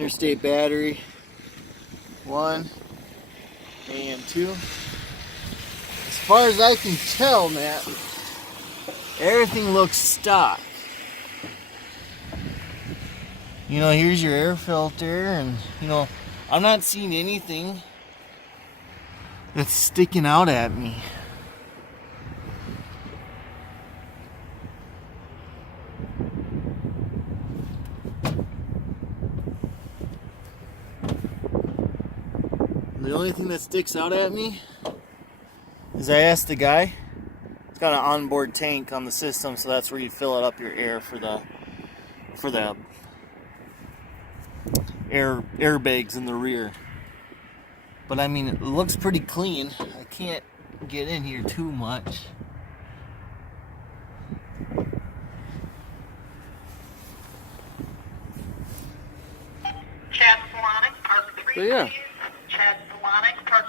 interstate battery 1 and 2. As far as I can tell, Matt, everything looks stock. You know, here's your air filter, and you know, I'm not seeing anything that's sticking out at me. The only thing that sticks out at me is I asked the guy. It's got an onboard tank on the system, so that's where you fill it up your air for the airbags in the rear. But I mean, it looks pretty clean. I can't get in here too much. Chad Solonic, Park 3, So yeah. Chad Solonic, Park